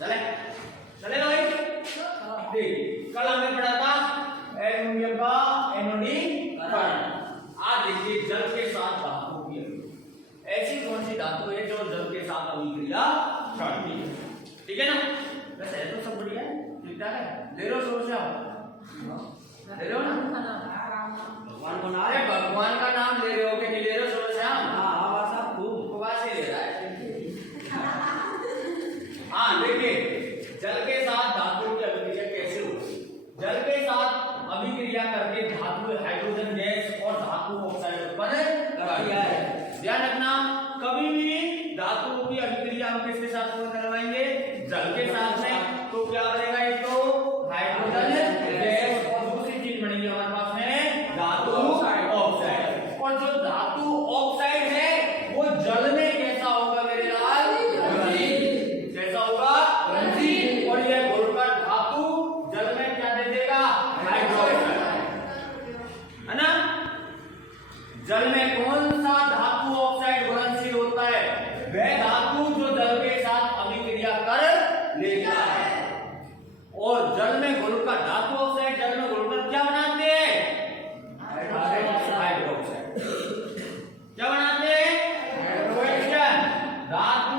चले चलेगा भाई। देख कल हमने पढ़ा था एल्युमिनियम का एनोडीकरण। आज देखिए जल के साथ धातु की ऐसी कौन सी धातु है जो जल के साथ अभिक्रिया करती है। ठीक है ना, वैसे है तो सब बढ़िया है, ठीक है। ले लो सोच ले लो ना, भगवान को नाम, अरे भगवान का नाम ले रहे हो कि नहीं ले रहे हो? सोच रहे हो? हाँ बस आप खूब उपवास ही ले रहा है। हाँ देखिए जल के साथ धातु की अभिक्रिया कैसे होती है। जल के साथ अभिक्रिया करके धातु हाइड्रोजन गैस और धातु ऑक्साइड उत्पन्न करती है। ध्यान रखना, कभी भी धातुओं की अभिक्रिया हम किसके साथ करवाएंगे? जल के साथ में। तो क्या बनेगा? एक तो हाइड्रोजन गैस और दूसरी चीज बनेगी हमारे पास में धातु ऑक्साइड। और जो धातु ऑक्साइड है वो जल में कैसा होगा मेरे लाल? रंजीत। कैसा होगा? रंजीत। और यह घुलकर धातु जल में क्या दे देगा? हाइड्रोक्साइड, है ना। जल में कौन सा धातु ऑक्साइड घुलनशील होता है? वह धातु जो जल के साथ अभिक्रिया कर लेता है। और जल में घुलकर धातु ऑक्साइड जल में घुलकर क्या बनाते हैं? हाइड्रोक्साइड। क्या बनाते हैं? हाइड्रोजन। धातु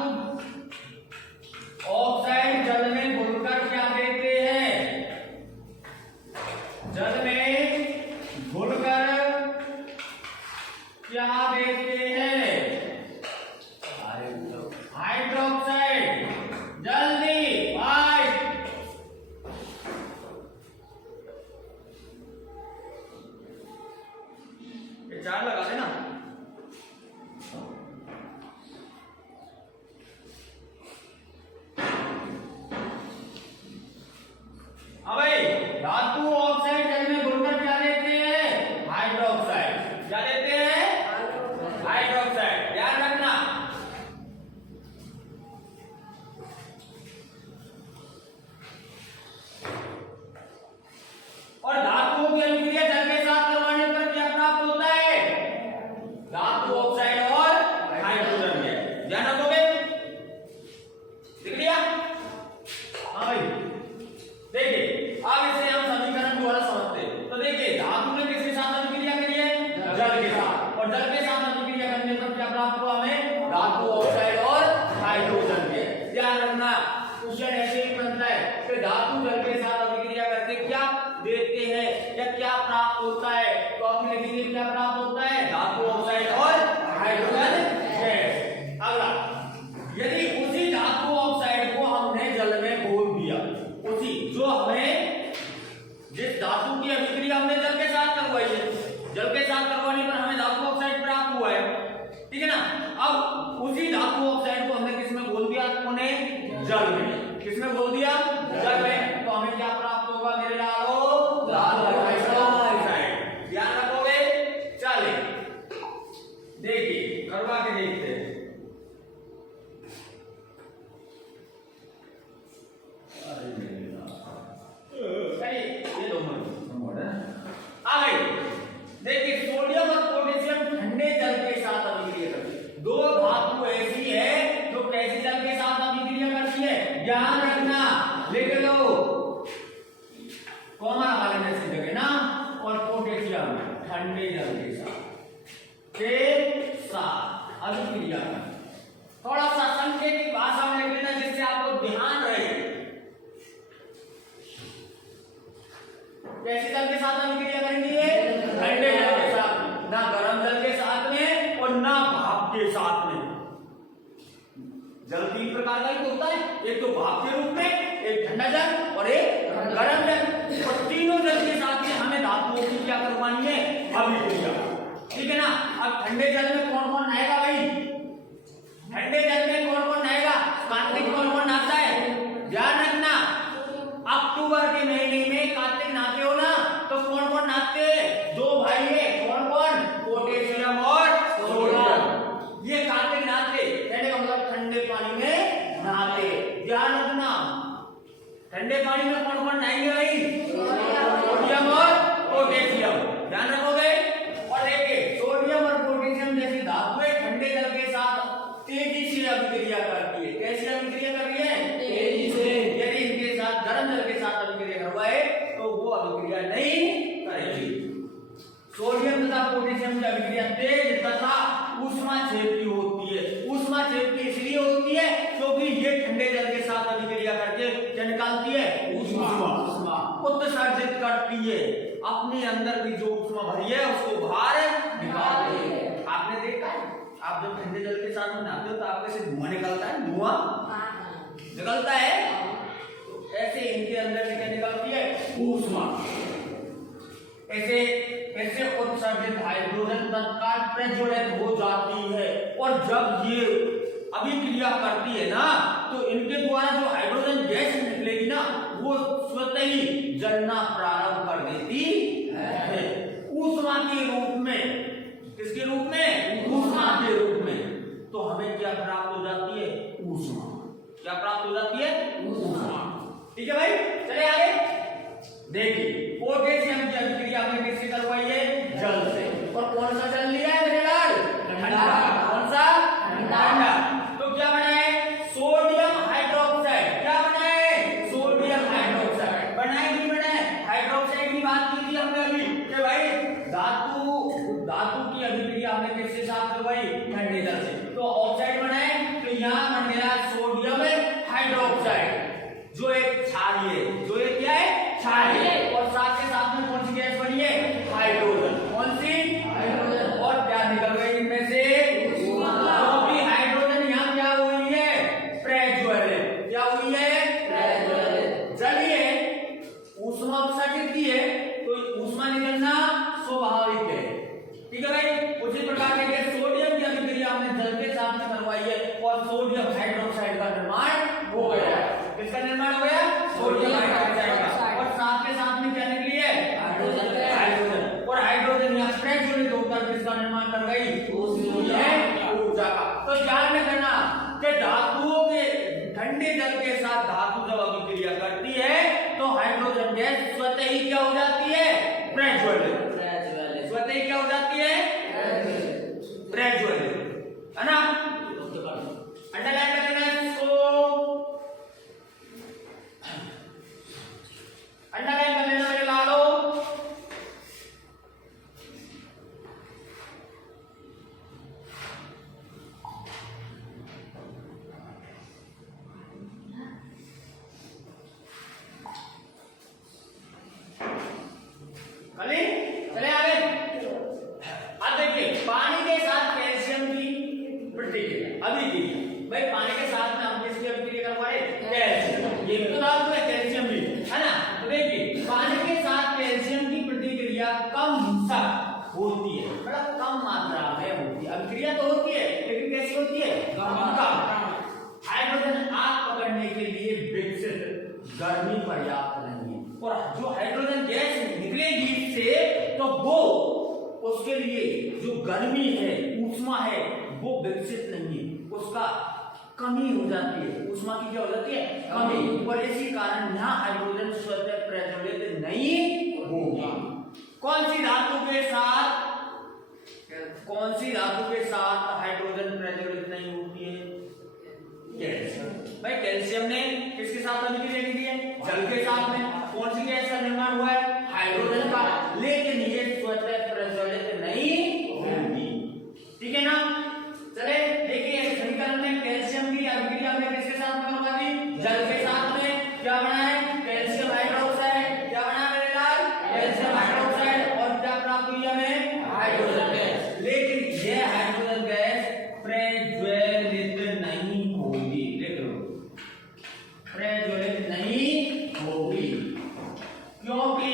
ऑक्साइड जल में घुलकर क्या देते हैं? जल में घुलकर क्या देते हैं? हाइड्रोक्साइड। जल्दी फाइट। ये चार लगा देना। हाँ भाई, धातु ऑक्साइड जल में घुलकर क्या देते हैं? हाइड्रोक्साइड। क्या देते हैं? हाइड्रोक्साइड। ध्यान रखना, और धातुओं की अभिक्रिया जल के साथ करवाने पर क्या प्राप्त होता है? धातु ऑक्साइड और हाइड्रोजन गैस। ध्यान रखोगे? दिख लिया? हाँ भाई देखिए अब इसे हम समीकरण द्वारा समझते हैं। तो देखिए धातु ने किसके साथ अभिक्रिया करी है? जल के साथ। और जल के साथ अभिक्रिया करने पर क्या प्राप्त हुआ हमें? धातु ऑक्साइड और हाइड्रोजन गैस। ध्यान रखना, क्वेश्चन ऐसे ही बनता है कि धातु जल के साथ अभिक्रिया करके क्या देते हैं या क्या प्राप्त होता है। तो आप लिखेंगे क्या प्राप्त होता है? धातु ऑक्साइड और हाइड्रोजन गैस। अगला, यदि उसी धातु ऑक्साइड को हमने जल में घोल दिया, उसी जो हमें जिस धातु की अभिक्रिया हमने जल के साथ करवाई है, जल के साथ करवाने पर हमें धातु ऑक्साइड प्राप्त हुआ है, ठीक है ना। अब उसी धातु ऑक्साइड को हमने किसमें घोल दिया? उन्हें जल में। किसमें घोल दिया? जल में। तो हमें क्या प्राप्त होगा मेरे लालो? धातु ऑक्साइड। ध्यान रखोगे? चले देखिए करवा के देखते हैं। ये दो आ गई। देखिए सोडियम और पोटेशियम ठंडे जल के साथ अभिक्रिया करती है। दो धातु ऐसी है जो कैसे जल के साथ अभिक्रिया करती है? ध्यान रखना, लिख लो कॉमा वाले में से जगह ना। और पोटेशियम ठंडे जल के साथ अभिक्रिया करती है। थोड़ा सा सांकेतिक भाषा में लिख लेना जिससे आपको ध्यान रहे। कैसे जल के साथ अभिक्रिया करेंगे? ठंडे जल के साथ में, ना गर्म जल के साथ में और ना भाप के साथ में। जल तीन प्रकार का ही होता है, एक तो भाप के रूप में, एक ठंडा जल और एक गर्म जल। और तीनों जल के साथ में हमें धातुओं की क्या करवानी है? अभिक्रिया। ठीक है ना। अब ठंडे जल में कौन कौन नहाएगा भाई? ठंडे जल में कौन कौन नहाएगा? कार्तिक कौन कौन नहाता है? ध्यान रखना, अक्टूबर के महीने में कार्तिक नहाते हो ना, तो कौन कौन नहाते हैं? दो भाई है, कौन कौन? पोटेशियम और सोडियम। ये कार्तिक नहाते, कहने का मतलब ठंडे पानी में नहाते। ध्यान रखना, ठंडे पानी में कौन कौन नहाएंगे भाई? सोडियम और पोटेशियम। ध्यान रखोगे? और देखिए सोडियम और पोटेशियम जैसी धातुएं ठंडे जल के साथ तेजी से अभिक्रिया करती है। कैसे अभिक्रिया कर रही है? तेजी से। अभिक्रिया करके क्या निकालती है? ऊष्मा उत्सर्जित करती है। अपने अंदर भी जो ऊष्मा भरी है उसको बाहर निकाल देती है। आपने देखा है, आप जब ठंडे जल के साथ में नहाते हो तो आपके से धुआं निकलता है, धुआं निकलता है। तो ऐसे इनके अंदर से क्या निकलती है? ऊष्मा। ऐसे उत्सर्जित हाइड्रोजन तत्काल प्रज्वलित हो जाती है और जब ये अभिक्रिया करती है ना तो इनके द्वारा जो हाइड्रोजन गैस निकलेगी ना वो स्वतः ही जलना प्रारंभ कर देती है ऊष्मा के रूप में। किसके रूप में? ऊष्मा के रूप में। तो हमें क्या प्राप्त हो जाती है? ऊष्मा। क्या प्राप्त हो जाती है? ऊष्मा। ठीक है भाई, चले आगे देखिए। पोटेशियम की अभिक्रिया हमने किससे करवाई है? जल से। और कौन सा जल लिया है मेरे लाल? ठंडा। कौन सा? ठंडा। तो क्या बना है? Sodium hydroxide. क्या बना है? Sodium hydroxide. बना है कि बना है? हाइड्रोक्साइड की बात की थी हमने अभी कि भाई धातु की अभिक्रिया हमने किसके साथ करवाई? ठंडे जल से। तो ऑक्साइड बना है, तो यहाँ बन गया सोडियम हाइड्रोक्साइड जो एक क्षारीय है। जो एक क्या है? क्षारीय। और साथ के साथ में कौन सी गैस बनी है? हाइड्रोजन। कौन सी? हाइड्रोजन। और क्या निकल गई इनमें से? क्योंकि हाइड्रोजन यहाँ क्या हुई है? प्रज्वलित। क्या हुई है? प्रज्वलित। जलिए ऊष्मा उत्सर्जित की है तो ऊष्मा निकलना स्वाभाविक है। ठीक है भाई। उसी प्रकार के सोडियम की अभिक्रिया हमने जल के साथ में करवाई है और सोडियम हाइड्रोक्साइड का निर्माण हो गया है। किसका निर्माण हो गया? सोडियम हाइड्रोक्साइड का। और साथ के साथ में क्या निकली है? हाइड्रोजन। और हाइड्रोजन यहाँ प्रज्वलित होकर किसका निर्माण कर गई? ऊर्जा का। तो ध्यान में करना कि धातुओं के ठंडे जल के साथ धातु जब अभिक्रिया करती है तो हाइड्रोजन गैस स्वतः ही क्या हो जाती है? प्रज्वलित। स्वतः ही क्या हो जाती है? प्रज्वलित, है ना? अंडरलाइन कर लेना इसको, अंडरलाइन कर लेना मेरे लालो। चले आगे। अब देखिए पानी के साथ कैल्शियम की प्रतिक्रिया अभिक्रिया। भाई पानी के साथ में हम किसकी अभिक्रिया करवाए? कैल्शियम। ये तो धातु है, कैल्शियम भी, है ना? तो देखिए पानी के साथ कैल्शियम की प्रतिक्रिया कम हिंसक होती है, मतलब कम मात्रा में होती है। अभिक्रिया तो होती है लेकिन कैसी होती है? कम। हाइड्रोजन आग पकड़ने के लिए विकसित गर्मी पर्याप्त नहीं है और जो हाइड्रोजन गैस निकलेगी इससे तो वो उसके लिए जो गर्मी है, ऊष्मा है, वो विकसित नहीं है, उसका कमी हो जाती है। ऊष्मा की क्या हो जाती है? कमी। और इसी कारण यहाँ हाइड्रोजन स्वतः प्रज्वलित नहीं होगी। कौन सी धातु के साथ हाइड्रोजन प्रज्वलित नहीं होती है? कैल्शियम। भाई कैल्शियम ने किसके साथ अभिक्रिया की है? जल के साथ में। कौन सी गैस का निर्माण हुआ है? हाइड्रोजन का। लेकिन ये स्वतः प्रज्वलित नहीं होगी। ठीक है ना? चले देखिए समीकरण में कैल्शियम की अभिक्रिया में किसके साथ में होगा? जल के साथ में। क्या बना है? Calcium hydroxide. क्या बना है मेरे लाल? Calcium hydroxide. और क्या प्राप्त हुई हमें? Hydrogen gas. लेकिन यह हाइड्रोजन गैस प्रज्वलित नहीं होगी। देख लो, प्रज्वलित नहीं होगी क्योंकि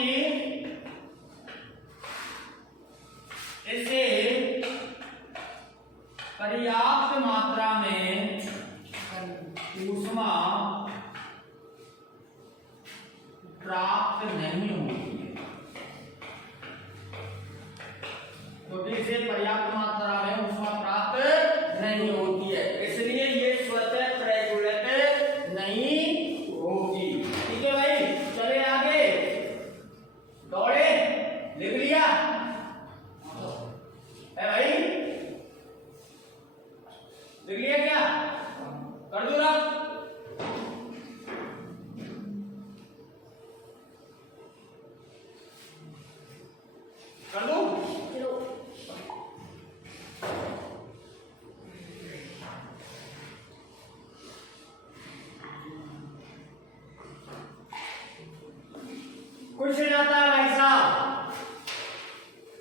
क्वेश्चन आता है भाई साहब,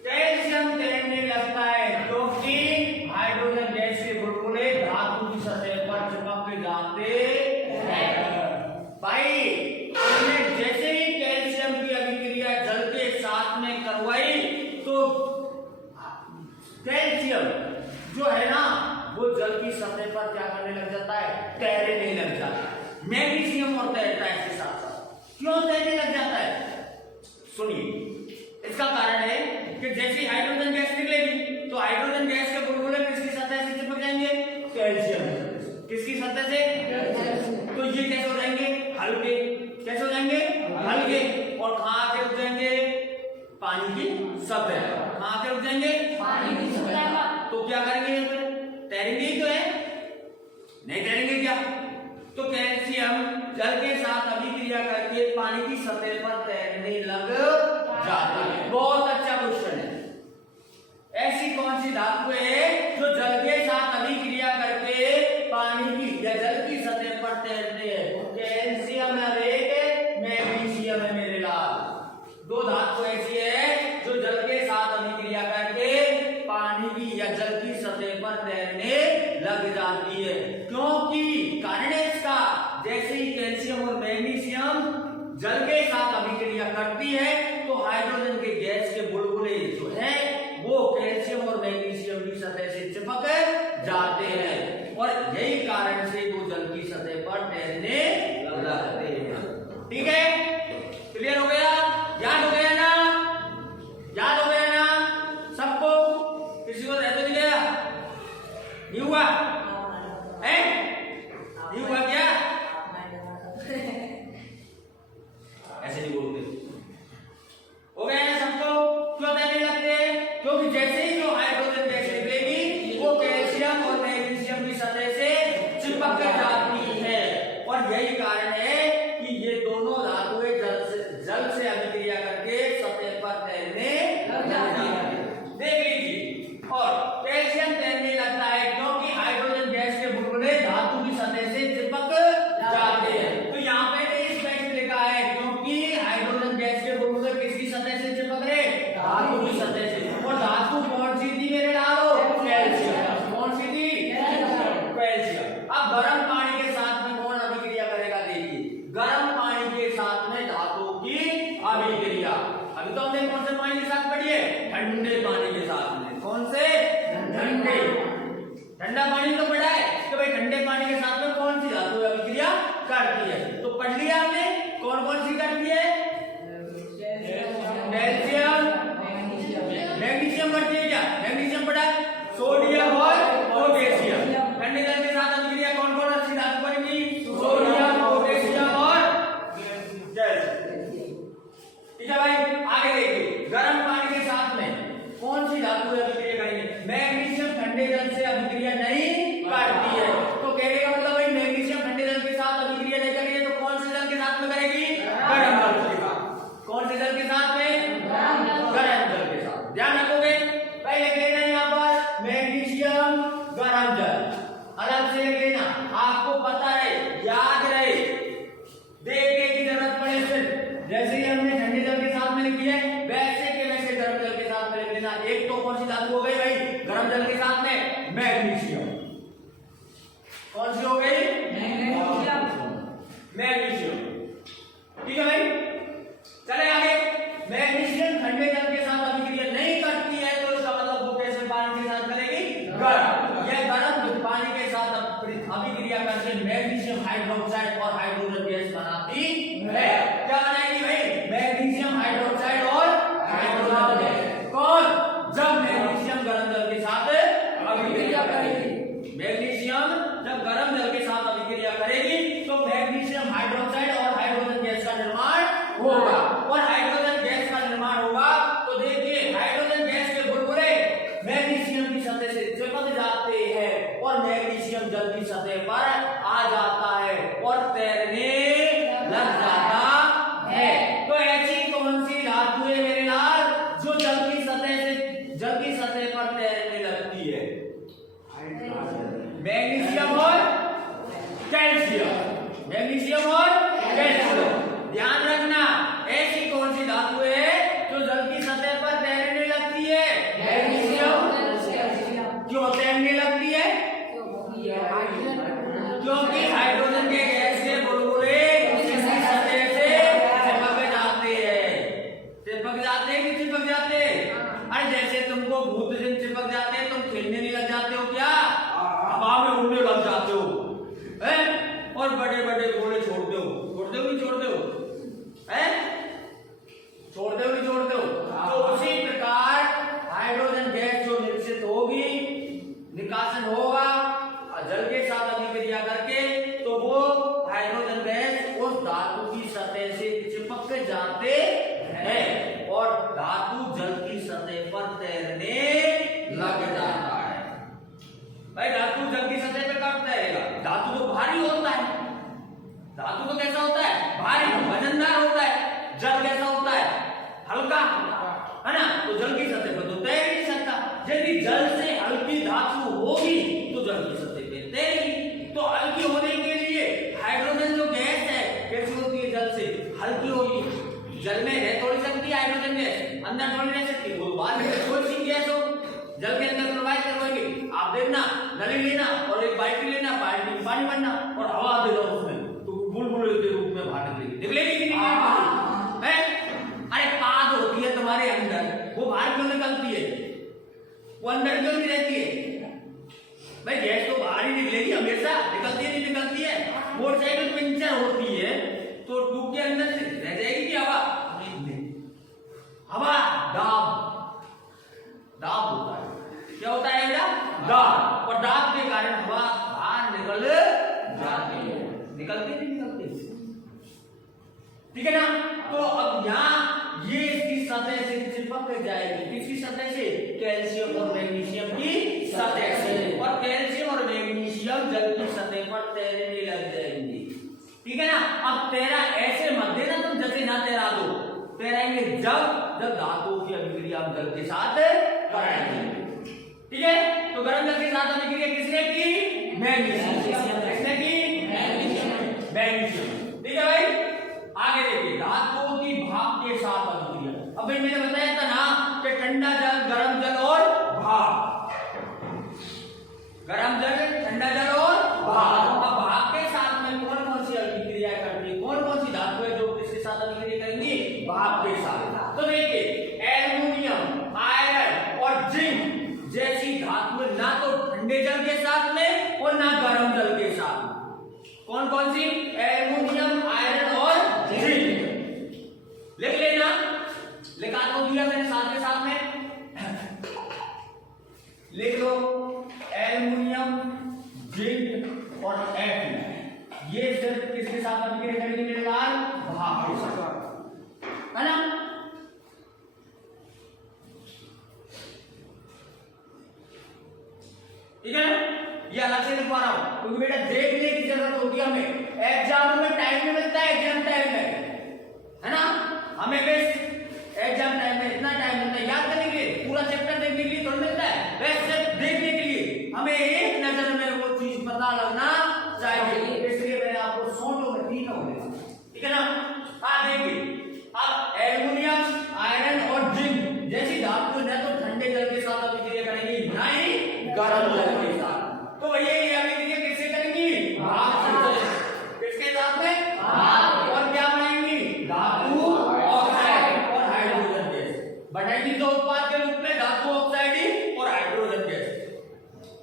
कैल्शियम तैरने लगता है क्योंकि हाइड्रोजन गैस के बुलबुले धातु की सतह पर चिपक जाते हैं। भाई हमने जैसे ही कैल्शियम की अभिक्रिया जल के साथ में करवाई तो कैल्शियम जो है ना वो जल की सतह पर क्या करने लग जाता है, तैरने लग जाता है। मैग्नीशियम और तैरता है इसके साथ साथ। क्यों तैरने लग जाता है? सुनिए, इसका कारण है कि जैसे हाइड्रोजन गैस निकलेगी तो हाइड्रोजन गैस के बुलबुले किसकी सतह से चिपक जाएंगे, कैल्शियम। किसकी सतह से? तो ये कैसे हो जाएंगे, हल्के। कैसे हो जाएंगे, हल्के। और कहां आके रुक जाएंगे, पानी की सतह। कहां आके रुक जाएंगे, पानी की सतह। तो क्या करेंगे, तैरेंगे ही तो है, नहीं तैरेंगे क्या? तो कैल्शियम जल के साथ अभिक्रिया करके पानी की सतह पर तैरने लग जाता है। बहुत अच्छा क्वेश्चन है। ऐसी कौन सी धातु है जो जल के साथ अभिक्रिया करके पानी की या जल की सतह पर तैरते हैं? कैल्शियम है एक, मैग्नीशियम है मेरे लाल। दो धातु ऐसी है जो जल के साथ अभिक्रिया करके पानी की या जल की सतह पर तैरने लग जाती है। क्योंकि कारण है इसका, जैसे ही कैल्शियम और मैग्नीशियम जल के साथ अभिक्रिया करती है तो हाइड्रोजन के गैस के बुलबुले जो है वो कैल्शियम और मैग्नीशियम की सतह से चिपक जाते हैं और यही कारण से वो जल की सतह पर तैरने लगते हैं। ठीक है, क्लियर हो गया, याद हो गया ना, याद हो गया ना सबको? किसी को रहते नहीं गया, नहीं हुआ है, नहीं हुआ क्या? ऐसे नहीं बोलते। हो गया ना सबको? क्यों तैरने लगते हैं? क्योंकि जैसे ही जो हाइड्रोजन गैस निकलेगी वो कैल्शियम और मैग्नीशियम की सतह से चिपक जाती है और यही कारण है कि ये दोनों धातुएं जल से अभिक्रिया करके सतह पर तैरने लग जाती है। देख लीजिए, और कैल्शियम तैरने लगता है क्योंकि हाइड्रोजन गैस के बुलबुले धातु की सतह से चिपक जाते हैं। तो यहाँ पे इस टेक्स्ट लिखा है क्योंकि हाइड्रोजन गैस के बुलबुले किसकी सतह से चिपक रहे, धातु की सतह से। और धातु कौन सी थी मेरे लालो? कैल्शियम। कौन सी थी? कैल्शियम। अब गर्म पानी के साथ में कौन अभिक्रिया करेगा? देखिए, गर्म पानी के साथ में धातु की अभिक्रिया। अभी तो हमने कौन से पानी के साथ पढ़ी है? ठंडे पानी के साथ में। कौन से? ठंडे। ठंडा पानी तो पढ़ा है कि भाई ठंडे पानी के साथ में कौन सी धातु अभिक्रिया करती है, तो पढ़ लिया हमने। कौन कौन सी करती है? कैल्शियम, मैग्नीशियम करती है क्या? मैग्नीशियम पढ़ा है। सोडियम और पोटेशियम। ठंडे जल के साथ अभिक्रिया कौन कौन सी धातु करेंगी? सोडियम, पोटेशियम और कैल्शियम। ठीक है भाई, आगे देखिए, गर्म पानी के साथ में कौन सी धातु अभिक्रिया करेंगे? मैग्नीशियम ठंडे जल से अभिक्रिया नहीं करती है। तो कहने का मतलब भाई मैग्नीशियम ठंडे जल के साथ अभिक्रिया नहीं करेगी तो कौन से जल के साथ में करेगी? गर्म जल के साथ। कौन से जल के साथ में? गर्म जल के साथ। ध्यान रखोगे, पहले लिख लेना यहाँ पर मैग्नीशियम गर्म जल, अलग से लिख लेना, आपको पता है, याद रहे, देखने की जरूरत पड़े फिर। जैसे ही हमने ठंडे जल के साथ में लिखी है वैसे के वैसे गर्म जल के साथ में लिख लेना। एक तो कौन सी धातु हो गई भाई गर्म जल के साथ में? मैग्नीशियम। कौन सी हो गई? मैग्नीशियम। ठीक है भाई, चले आगे। मैग्नीशियम ठंडे जल के साथ अभिक्रिया नहीं करती है तो इसका मतलब वो कैसे पानी के साथ करेगी? गर्म। यह गर्म पानी के साथ अभिक्रिया करके मैग्नीशियम हाइड्रोक्साइड और हाइड्रोजन गैस बनाती है। क्या बनाएगी भाई? मैग्नीशियम हाइड्रोक्साइड और हाइड्रोजन गैस। कौन? जब मैग्नीशियम गर्म जल के साथ अभिक्रिया करेगी। मैग्नीशियम जब गर्म जल के साथ अभिक्रिया करेगी तो मैग्नीशियम हाइड्रोक्साइड और हाइड्रोजन गैस का निर्माण होगा और हाइड्रोजन गैस का निर्माण होगा तो देखिए हाइड्रोजन गैस के बुलबुले मैग्नीशियम की सतह से चिपक जाते हैं और मैग्नीशियम जल की सतह पर आ जाता है और तैरने लग जाता है। तो ऐसी कौन सी धातु है मेरे लाल जो जल की सतह पर तैरने लगती है? मैग्नीशियम और कैल्शियम। मैग्नीशियम और कैल्शियम। ध्यान रखना, ऐसी कौन सी धातु है जो जल की सतह पर तैरने लगती है? मैग्नीशियम। क्यों तैरने लगती है? क्योंकि हाइड्रोजन के गैस के बुलबुले किसी सतह से चिपक जाते हैं। चिपक जाते हैं कि चिपक जाते हैं? अरे जैसे तुमको भूतजन चिपक जाते हैं, तुम खेलने नहीं लग जाते हो क्या? हवा में उड़ने लग जाते हो हैं? और बड़े बड़े गोले छोड़ते हो, छोड़ते हो नहीं छोड़ते हो हैं? छोड़ते हो नहीं छोड़ते हो? तो उसी प्रकार हाइड्रोजन गैस जो निश्चित होगी, निकासन होगा जल के साथ अभिक्रिया करके, तो वो हाइड्रोजन गैस उस धातु की सतह से चिपक जाते हैं और धातु जल की सतह पर तैरने लग जाता है। भाई धातु जल की सतह पर कब तैरेगा? धातु तो भारी होता है। धातु तो कैसा होता है? भारी, वजनदार होता है। जल कैसा होता है? हल्का, है ना? तो जल की सतह पर तो तैर नहीं सकता। यदि जल से हल्की धातु होगी तो जल की सतह पर तैरेगी। तो हल्की होने के लिए हाइड्रोजन जो गैस है कैसी होती है? जल से हल्की होगी। जल में रह थोड़ी सकती है हाइड्रोजन गैस, अंदर थोड़ी रह सकती है। वो बाहर में थोड़ी सी गैस हो, जल के अंदर प्रवाहित करवाएगी। आप देखना, नली लेना और एक बाल्टी लेना, बाल्टी में पानी भरना और हवा दे दो उसमें, तो बुलबुले के रूप में बाहर निकलेगी। निकलेगी कि नहीं? अरे पाद होती है तुम्हारे अंदर, वो बाहर क्यों निकलती है? वो अंदर क्यों नहीं रहती है? भाई गैस तो बाहर ही निकलेगी हमेशा, निकलती है नहीं निकलती है? मोटरसाइकिल पंचर होती है तो ट्यूब के अंदर से रह जाएगी कि हवा? हवा दाब, दाब होता है। क्या होता है बेटा? दाब। और दाब के कारण हवा बाहर निकल जाती है। निकलती नहीं निकलती? ठीक है ना? तो अब यहाँ ये इसकी सतह से चिपक जाएगी। किसकी सतह से? कैल्शियम और मैग्नीशियम की सतह से। और कैल्शियम और मैग्नीशियम जल की सतह पर तैरने लग जाएंगे। ठीक है ना? अब तैरा ऐसे मत देना तुम जैसे ना तैरा दो। तैराएंगे जब धातुओं की अभिक्रिया हम जल के साथ कराएंगे। ठीक है? तो गर्म जल के साथ अभिक्रिया किसने की? मैग्नीशियम। किसने की? मैग्नीशियम। ठीक है भाई? आगे देखिए, धातुओं की भाप के साथ अभिक्रिया। अब मैंने बताया था ना कि ठंडा जल, गर्म जल और भाप। गर्म जल, ठंडा जल और भाप। अब भाप के साथ में कौन कौन सी अभिक्रिया करती है? कौन कौन सी धातु है जो किसके साथ अभिक्रिया करेंगी? भाप के साथ। तो देखिए, एल्युमिनियम, आयरन और जिंक जैसी धातुएं ना तो ठंडे जल के साथ में और ना गर्म जल के साथ। कौन कौन सी? एल्युमिनियम, आयरन और जिंक। लिख लेना, लिखा तो दिया मैंने साथ के साथ में, लिख लो। एल्युमिनियम, जिंक और Fe, ये सिर्फ किसके साथ अभिक्रिया करेंगे मेरे लाल? भाप के साथ, है ना? ठीक है? ये अलग से लिखवा रहा हूं क्योंकि बेटा देखने की जरूरत होती है हमें। एग्जाम में टाइम में मिलता है, एग्जाम टाइम में, है ना? हमें बस एग्जाम टाइम में इतना टाइम मिलता है याद करने के लिए, पूरा चैप्टर देखने के लिए थोड़ा मिलता है। बस सिर्फ देखने के लिए हमें एक नजर में वो चीज पता लगना चाहिए, इसलिए मैंने आपको शॉर्टों में तीनों में। ठीक है ना? देखिए, अब एल्युमिनियम, आयरन और जिंक जैसी धातु न तो ठंडे जल के साथ अभिक्रिया करेंगी ना ही गर्म जल के साथ। तो भैया ये अभिक्रिया किससे करेंगी? भाप से। किसके साथ में? भाप। और क्या बनाएंगी? धातु ऑक्साइड और हाइड्रोजन गैस बनाएंगी। तो उत्पाद के रूप में धातु ऑक्साइड और हाइड्रोजन गैस।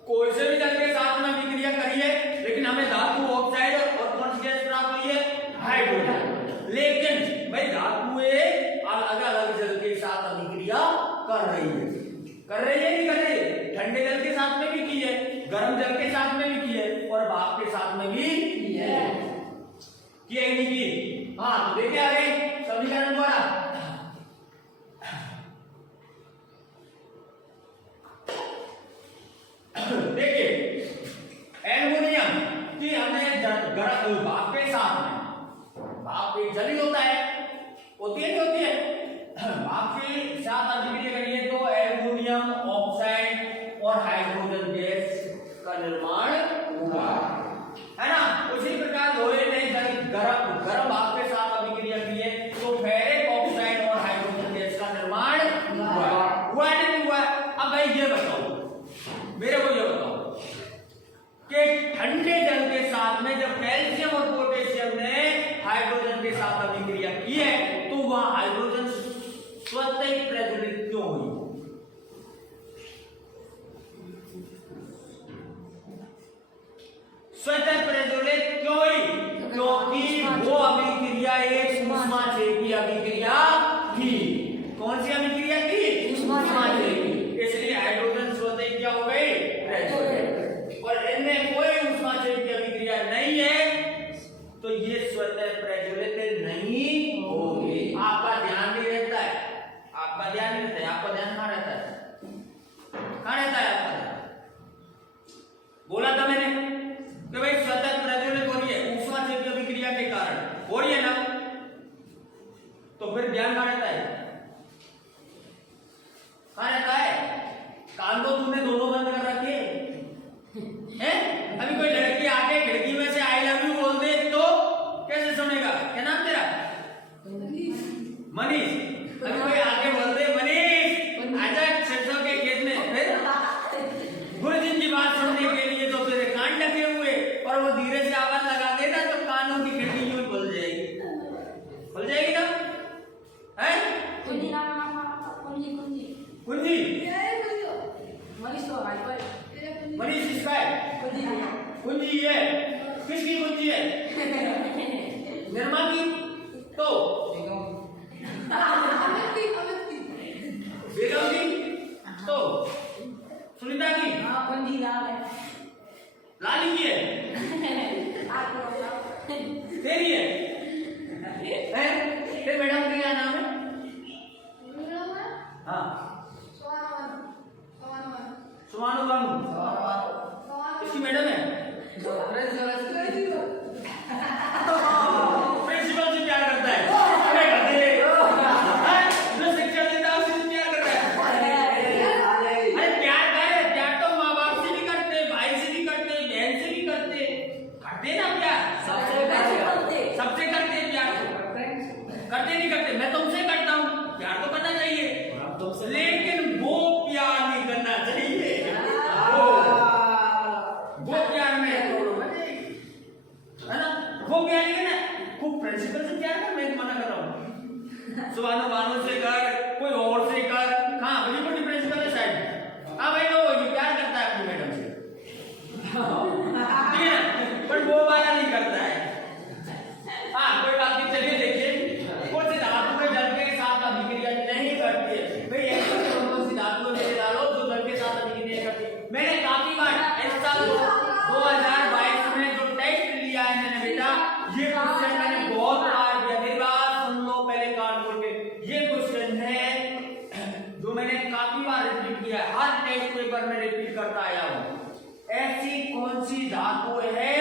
कोई से भी जल के साथ में अभिक्रिया करिए, लेकिन हमें धातु ऑक्साइड और कौन सी गैस प्राप्त हुई है? हाइड्रोजन। लेकिन भाई धातुएं अलग अलग जल के साथ अभिक्रिया कर रही है। कर रही है नहीं कर रही है? ठंडे जल के साथ में भी की है, गर्म जल के साथ में भी की है और भाप के साथ में भी की है। की है नहीं की? हाँ, तो देखिए आगे समीकरण द्वारा। देखिए, एल्युमिनियम की हमने गर्म भाप के साथ में, भाप एक जल ही होता है, होती है नहीं होती है? भाप के साथ अभिक्रिया करिए तो एल्युमिनियम ऑक्साइड और हाइड्रोजन गैस का निर्माण होगा, है ना? उसी प्रकार लोहे ने जब गर्म भाप के साथ अभिक्रिया की है तो फेरिक ऑक्साइड और साथ अभिक्रिया की है तो वह हाइड्रोजन स्वतः ही प्रज्वलित क्यों हुई? स्वतः प्रज्वलित क्यों हुई? क्योंकि वो अभिक्रिया एक ऊष्माक्षेपी अभिक्रिया थी। कौन सी अभिक्रिया थी? ऊष्माक्षेपी। इसलिए हाइड्रोजन स्वतः ही क्या हो गई? प्रज्वलित। और इनमें कोई ऊष्माक्षेपी अभिक्रिया नहीं है तो ये स्वतः प्रज्वलित नहीं होगी। आपका ध्यान नहीं रहता है, आपका ध्यान नहीं रहता है, आपका ध्यान कहाँ रहता है? कहाँ रहता है आपका ध्यान? बोला था मैंने कि भाई स्वतः प्रज्वलित हो रही है ऊष्माक्षेपी अभिक्रिया के कारण, हो रही है ना, तो फिर ध्यान कहाँ रहता है? कहाँ रहता है? कान तो तूने दोनों बंद कर रखे हैं। अभी कोई लड़की आके खिड़की में से आई लव यू बोल दे तो कैसे सुनेगा? क्या नाम तेरा? मनीष। अभी कोई आके बोल दे मनीष आजा सरसों के खेत में, फिर गुरुजी की बात सुनने के लिए तो तेरे कान ढके हुए और वो धीरे से आवाज लगा देना तो कानों की खिड़की यूं खुल जाएगी, खुल जाएगी ना? है कुंजी कुंजी मनीष किसका है? कुंजी है। किसकी कुंजी है? निर्मा की। तो बेगम की। तो सुनीता की। कुंजी लाली की है। तेरी है? तेरे मैडम का क्या नाम है? हाँ सुमानु बानु। इसकी मैडम है? प्रिंसिपल से प्यार करता है। जो शिक्षा देता है उससे प्यार करता है। अरे प्यार करे, प्यार तो माँ बाप से भी करते, भाई से भी करते, बहन से भी करते, करते ना प्यार, सबसे करते प्यार। करते नहीं करते? मैं तुमसे करता हूँ, प्यार तो करना चाहिए, लेकिन वो प्यार नहीं करना चाहिए। वो प्यार में है ना, वो प्यार नहीं करना। खूब प्रिंसिपल से प्यार कर, मैं मना कर रहा हूँ। सुबानो बानो से कर, कोई और से कर। हाँ बड़ी बड़ी प्रिंसिपल है शायद। हाँ भाई वो ये प्यार करता है अपनी मैडम से, ठीक है ना, पर वो वाला नहीं करता है। हाँ कोई बात नहीं, चलिए देखिए कौन सी धातु के जल के साथ अभिक्रिया नहीं करती है। भाई ऐसे कौन सी धातु में डालो जो जल के साथ अभिक्रिया करती है। मैंने काफी बार इस साल 2022 में जो टेस्ट लिया है मैंने बेटा, ये क्वेश्चन मैंने बहुत बार दिया। मेरी बात सुन लो पहले कान खोल के। ये क्वेश्चन है जो मैंने काफी बार रिपीट किया है, हर टेस्ट पेपर में रिपीट करता आया हूँ। ऐसी कौन सी धातु है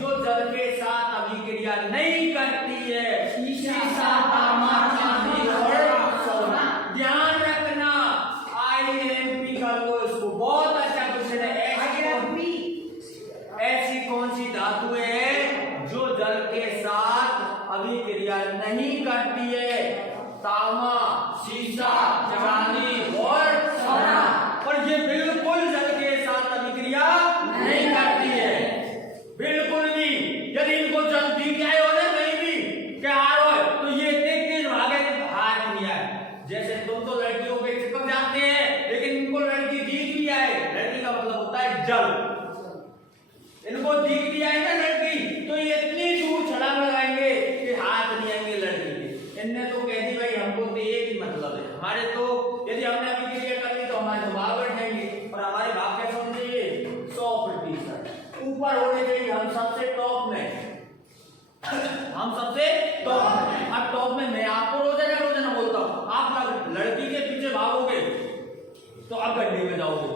जो जल के साथ अभिक्रिया नहीं करती है? शीशा, तांबा, चांदी और सोना। ध्यान रखना, IMP कर लो इसको, बहुत अच्छा क्वेश्चन है। ऐसी कौन सी धातु है जो जल के साथ अभिक्रिया नहीं करती है? तांबा, शीशा, चांदी और सोना। और ये बिल्कुल जल के साथ अभिक्रिया नहीं करती है, बिल्कुल भी। यदि इनको जल दिख जाए हो ना कहीं भी क्या हार हो तो ये तेज भागे तो हार नहीं आए। जैसे तुम तो लड़कियों पे चिपक जाते हैं, लेकिन इनको लड़की दिख भी आए, लड़की का मतलब होता है जल। इनको दिख भी आए ना लड़की तो ये इतनी दूर छलांग लगाएंगे कि हाथ नहीं आएंगे लड़की के। इनने तो कह दी भाई हमको तो एक ही मतलब है हमारे, तो यदि हमने अभिक्रिया कर ली तो हमारे दिमाग बढ़ जाएंगे और हमारे भाग कैसे होने चाहिए? 100% ऊपर होने चाहिए, हम सबसे टॉप में, हम सबसे टॉप में। अब टॉप में मैं आपको रोजाना बोलता हूँ, आप लड़की के पीछे भागोगे तो आप गड्ढे में जाओगे,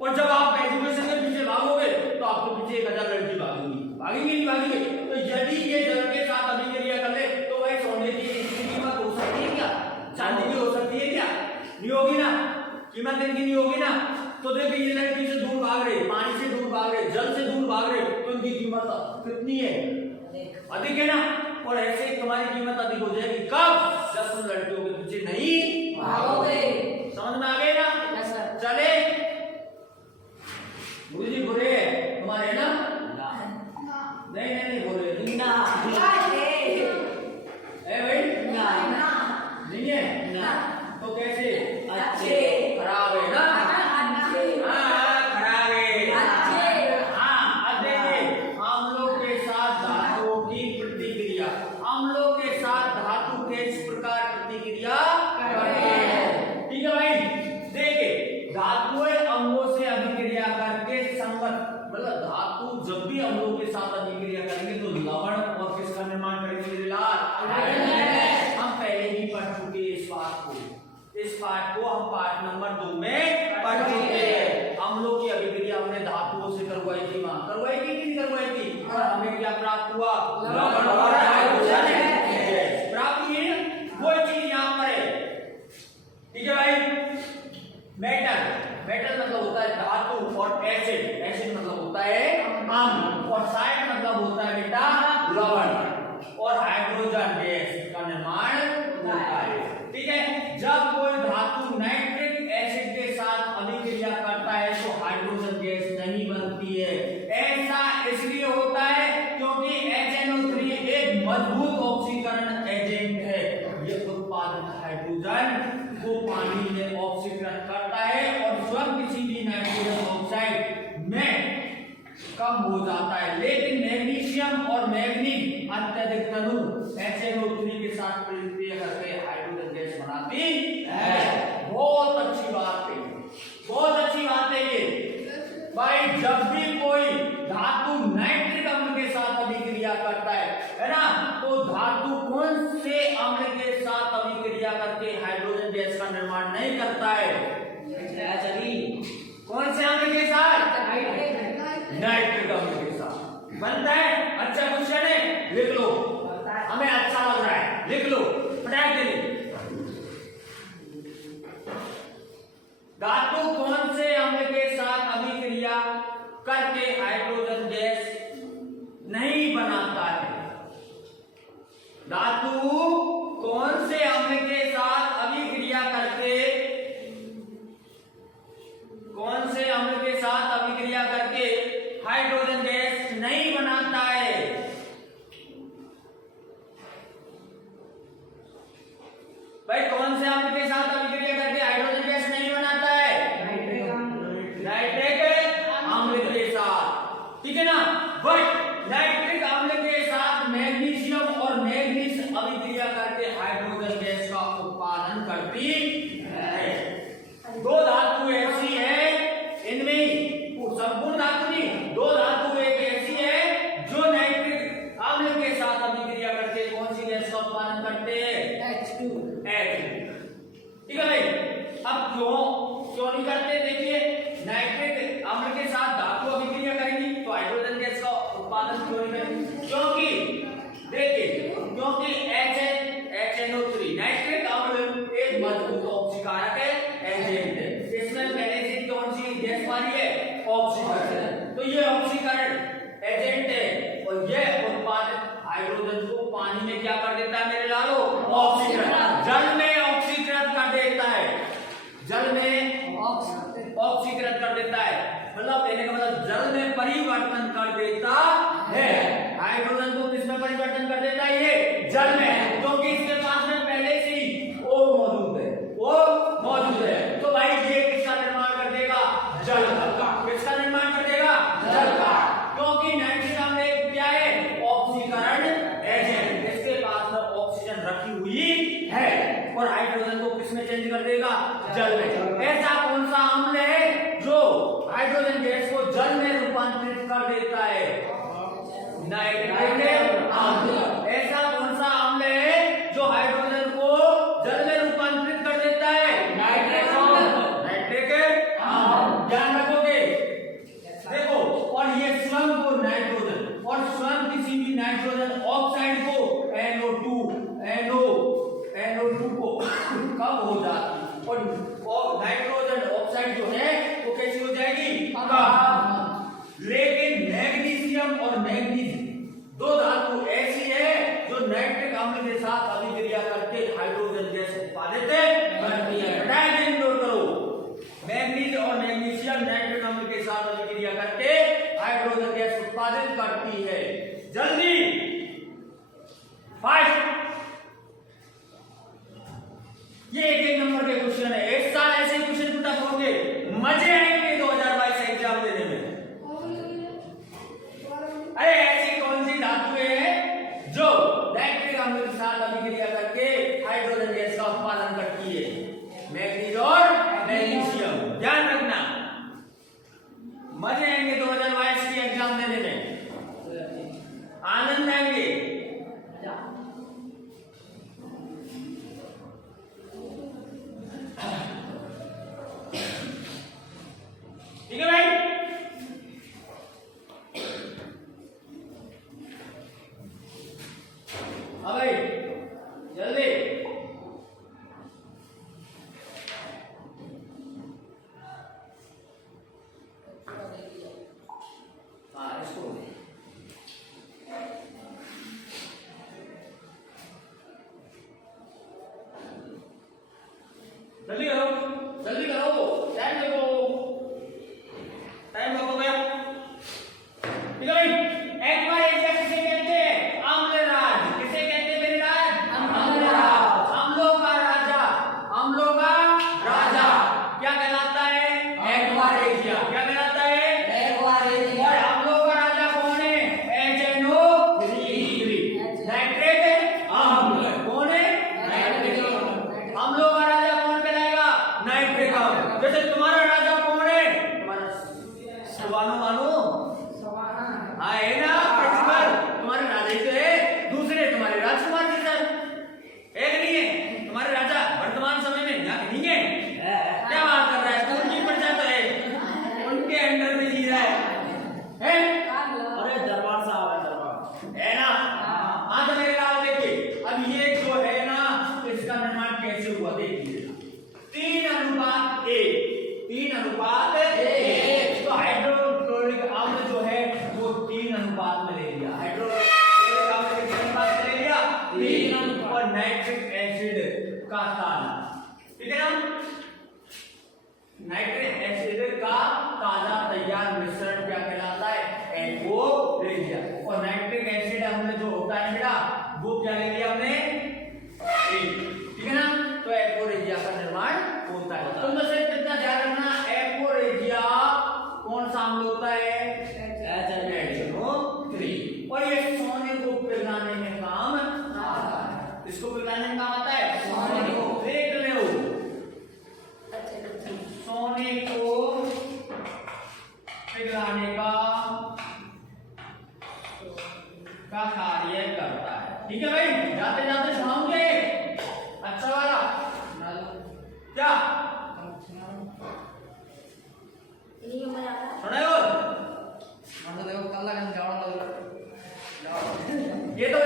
और जब आप एजुकेशन के पीछे भागोगे तो आपके पीछे 1000 लड़की भागेंगी, भागेंगी नहीं भागेंगी? तो यदि ये जल के साथ अभिक्रिया कर ले तो भाई सोने की कीमत हो सकती है क्या? चांदी की हो सकती है क्या? नहीं होगी ना, कीमत इनकी नहीं होगी ना। तो देखिए ये लड़की से दूर भाग रहे, पानी से दूर भाग रहे, जल से दूर भाग रहे, तो इनकी कीमत कितनी है? अधिक है ना। और ऐसे ही तुम्हारी कीमत अधिक हो जाएगी कब? जब तुम लड़कियों के पीछे नहीं भागोगे। समझ में आ गए ना? चले गुरुजी बुरे है तुम्हारे, है ना? नहीं बुरे अम्लों के साथ धातु किस प्रकार प्रतिक्रिया करते हैं। ठीक है भाई, देखिए धातुएं अम्लों से अभिक्रिया करके संगत, मतलब धातु जब भी अम्लों के साथ अभिक्रिया करेंगे तो लवण और किसका निर्माण करेंगे, हम पहले ही पढ़ चुके इस बात को, इस पाठ को हम पाठ नंबर 2 में पढ़ चुके हैं। अम्लों की अभिक्रिया हमने धातुओं से करवाई थी, वहां करवाई थी कि नहीं करवाई थी, और हमें क्या प्राप्त हुआ, लवण और हाइड्रोजन प्राप्त हुई। वो चीज यहाँ पर है। ठीक है भाई, मेटल, मेटल मतलब होता है धातु, और एसिड, एसिड मतलब होता है अम्ल, और साइड मतलब होता है बेटा लवण, और हाइड्रोजन गैस का निर्माण होता है। ठीक है, जब कोई धातु नाइट्रिक एसिड के साथ अभिक्रिया करता है तो हाइड्रोजन गैस नहीं बनती है। ऐसा इसलिए होता है क्योंकि HNO3 एक मजबूत ऑक्सीकरण एजेंट है। ये उत्पादित हाइड्रोजन को पानी में ऑक्सीकरण करता है और स्वयं किसी भी नाइट्रोजन ऑक्साइड में कम हो जाता है। लेकिन मैग्नीशियम और मैग्नीज अत्यधिक तनु HNO3 के साथ प्रतिक्रिया करके हाइड्रोजन गैस बनाती है। बहुत अच्छी बात है, बहुत अच्छी बात है ये भाई। जब भी कोई धातु नाइट्रिक अम्ल के साथ अभिक्रिया करता है ना, तो धातु कौन से अम्ल के साथ अभिक्रिया करके हाइड्रोजन गैस का निर्माण नहीं करता है, कौन से अम्ल के साथ, नाइट्रिक अम्ल के साथ बनता है। अच्छा क्वेश्चन है, लिख लो, हमें अच्छा लग रहा है, लिख लो फटाक से। धातु कौन से अम्ल के साथ अभिक्रिया करके हाइड्रोजन गैस नहीं बनाता है, धातु कौन से अम्ल के साथ अभिक्रिया करके, कौन से अम्ल के साथ अभिक्रिया करके हाइड्रोजन गैस नहीं बनाता है। भाई कौन से अम्ल के साथ अभिक्रिया करके हाइड्रोजन गैस नहीं बनाता है, नाइट्रिक अम्ल के साथ। ठीक है ना, बट नाइट्रिक अम्ल के साथ मैग्नीशियम और मैग्नीज अभिक्रिया करके हाइड्रोजन गैस का उत्पादन करती है। दो धातु ऐसी है, इनमें संपूर्ण धातु नहीं, दो धातु एक ऐसी है जो नाइट्रिक अम्ल के साथ अभिक्रिया करके कौन सी गैस का उत्पादन करते हैं, H2। ठीक है भाई, अब क्यों नहीं करते, देखिए नाइट्रिक अम्ल के साथ धातु अभिक्रिया करेंगी तो हाइड्रोजन गैस का उत्पादन क्यों नहीं करेंगी, क्योंकि देखिए, क्योंकि HNO3 नाइट्रिक अम्ल एक मजबूत ऑक्सीकारक एजेंट है। इसमें पहले से कौन सी गैस वाली है, ऑक्सीकरण, तो ये ऑक्सीकरण एजेंट है और ये उत्पादित हाइड्रोजन को पानी में क्या कर देता है मेरे लालो, ऑक्सीकरण, जल में ऑक्सीकृत कर देता है, जल में ऑक्सीकृत कर देता है, मतलब कहने का मतलब जल में परिवर्तन कर देता है। हाइड्रोजन को किसमें परिवर्तन कर देता है, ये जल में, क्योंकि इसके पास में पहले से ही O मौजूद है, O मौजूद है। तो भाई ये किसका निर्माण कर देगा, जल का, किसका निर्माण कर देगा, जल का, क्योंकि नाइट्रिक अम्ल क्या है, ऑक्सीकरण एजेंट, इसके पास में ऑक्सीजन रखी हुई है और हाइड्रोजन को किसमें चेंज कर देगा, जल में। ऐसा कौन सा अम्ल है जो हाइड्रोजन गैस को जल में रूपांतरित कर देता है, नाइट्रिक अम्ल। ऐसा कौन सा अम्ल है जो हाइड्रोजन को जल में रूपांतरित कर देता है, नाइट्रिक अम्ल, नाइट्रिक अम्ल, ध्यान रखोगे। देखो, और ये स्वयं को नाइट्रोजन और स्वयं किसी भी नाइट्रोजन ऑक्साइड को NO2 को कम हो जाती, और नाइट्रोजन ऑक्साइड जो है वो कैसी हो जाएगी, कम। लेकिन मैग्नीशियम और मैग्नीज दो धातु ऐसी है जो नाइट्रिक अम्ल के साथ अभिक्रिया करके हाइड्रोजन गैस उत्पादित करती है। डायग्राम नोट करो, मैग्नीज और मैग्नीशियम नाइट्रिक अम्ल के साथ अभिक्रिया करके हाइड्रोजन गैस उत्पादित करती है। जल्दी फास्ट, ये एक नंबर के क्वेश्चन है, एक साल ऐसे क्वेश्चन पुटअप होंगे, मजे आएंगे 2022 एग्जाम देने में। अरे ऐसी कौन सी धातु है जो नाइट्रिक अम्ल क्रिया करके हाइड्रोजन गैस का उत्पादन करती है, मैग्नीज और मैग्नीशियम। ध्यान रखना, मजे आएंगे 2022 की एग्जाम देने में, आनंद आएंगे। ठीक है भाई, हाँ भाई जल्दी। हाँ इसको जल्दी करो, जल्दी करो, टाइम देखो, टाइम हो गया। ठीक है भाई, एक बार एक किसे कहते हैं? अम्लराज। किसे कहते हैं मेरे राज? अम्लराज। अम्लों का राजा, अम्लों का राजा क्या कहलाता है? एक्वारेजिया। क्या कहलाता है? एक्वारेजिया। और अम्लों का राजा कौन है? HNO3। नाइट्रेट अम्ल कौन है? नाइट्रिक अम्ल। अम्लों का राजा कौन कहलाएगा? नाइट्रिक अम्ल। जैसे तुम्हारा राजा कौन है? तुम्हारा सवानो हाँ है ना प्रिंसिपल, तुम्हारे राजा ही तो है, दूसरे तुम्हारे राजकुमार जी सर, एक नहीं है तुम्हारे राजा वर्तमान समय में यहाँ नहीं है। क्या बात कर रहा है, उनकी प्रजा तो है, उनके अंडर में जी रहा है? अरे दरबार साहब है, दरबार है ना। हाँ तो मेरे लाल देखिए, अब ये जो है ना इसका निर्माण कैसे हुआ देखिए, 3:1, 3:1। तो हाइड्रोक्लोरिक अम्ल जो है वो 3:1 में ले लिया, हाइड्रोक्लोरिक अम्ल के 3:1 में ले लिया 3 और नाइट्रिक एसिड का ताजा। ठीक है ना, नाइट्रिक एसिड का ताजा तैयार मिश्रण क्या कहलाता है? एक्वारेजिया। और नाइट्रिक एसिड हमने जो होता है बेटा वो क्या ले लिया हमने? ठीक है ना, तो एक्वारेजिया का निर्माण होता है। तुम तो सिर्फ कितना ध्यान रखना, एक्वारेजिया कौन सा अम्ल होता है? HNO3। और ये सोने को पिघलाने में काम आता है। इसको पिघलाने में काम आता है, सोने को। देख लो, सोने को पिघलाने का कार्य करता है। ठीक है भाई, जाते जाते सुनाऊंगे अच्छा वाला क्या सुनाओ? देखो कल लगन जाओ ये तो